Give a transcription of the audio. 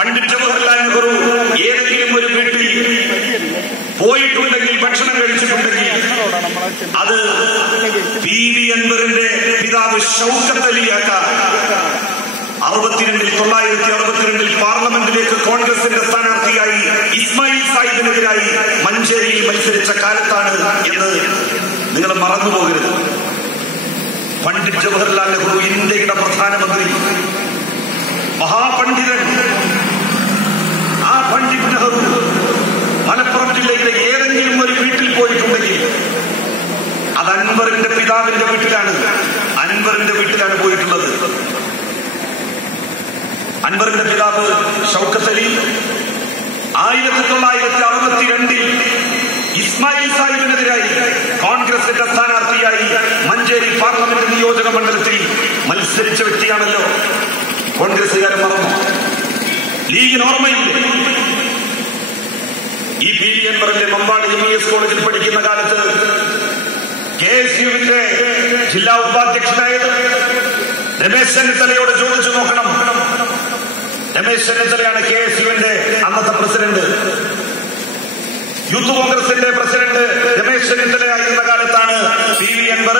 പണ്ഡിറ്റ് ജവഹർലാൽ നെഹ്റു ഏതെങ്കിലും ഒരു വീട്ടിൽ പോയിട്ടുണ്ടെങ്കിൽ ഭക്ഷണം കഴിച്ചിട്ടുണ്ടെങ്കിൽ അത് പി വി അൻവറിന്റെ പിതാവ് ഷൗക്കത്ത് അലിയാക്ക അറുപത്തിരണ്ടിൽ തൊള്ളായിരത്തി അറുപത്തിരണ്ടിൽ പാർലമെന്റിലേക്ക് കോൺഗ്രസിന്റെ സ്ഥാനാർത്ഥിയായി ഇസ്മായിൽ സാഹിബിനെതിരായി മഞ്ചേരിയിൽ മത്സരിച്ച കാലത്താണ് എന്ന് നിങ്ങൾ മറന്നുപോകരുത്. പണ്ഡിറ്റ് ജവഹർലാൽ നെഹ്റു ഇന്ത്യയുടെ പ്രധാനമന്ത്രി മഹാപണ്ഡിതൻ ആ പണ്ഡിറ്റ് നെഹ്റു മലപ്പുറം ജില്ലയിലെ ഏതെങ്കിലും ഒരു വീട്ടിൽ പോയിട്ടുണ്ടെങ്കിൽ അത് അൻവറിന്റെ പിതാവിന്റെ വീട്ടിലാണ്. അൻവറിന്റെ വീട്ടിലാണ് പോയിട്ടുള്ളത്. അൻവറിന്റെ പിതാവ് ഷൗക്കത്ത് അലി. ആയിരത്തി തൊള്ളായിരത്തി അറുപത്തി രണ്ടിൽ ഇസ്മായിൽ സാഹിബിനെതിരായി കോൺഗ്രസിന്റെ സ്ഥാനാർത്ഥിയായി മഞ്ചേരി പാർലമെന്റ് നിയോജക മണ്ഡലത്തിൽ മത്സരിച്ച വ്യക്തിയാണല്ലോ. കോൺഗ്രസുകാരൻ മറന്നു. ലീഗ് ഓർമ്മയില്ലേ? ഈ പി ഡി എൻ പറഞ്ഞ മമ്പാട് എം ഇ എസ് കോളേജിൽ പഠിക്കുന്ന കാലത്ത് കെ എസ് യുവിന്റെ ജില്ലാ ഉപാധ്യക്ഷനായത് രമേശ് ചെന്നിത്തലയോട് ചോദിച്ചു നോക്കണം. രമേശ് ചെന്നിത്തലയാണ് കെ എസ് യുവിന്റെ അന്നത്തെ പ്രസിഡന്റ്. യൂത്ത് കോൺഗ്രസിന്റെ പ്രസിഡന്റ് രമേശ് ചെന്നിത്തലയായിരുന്ന കാലത്താണ് പി വി അൻവർ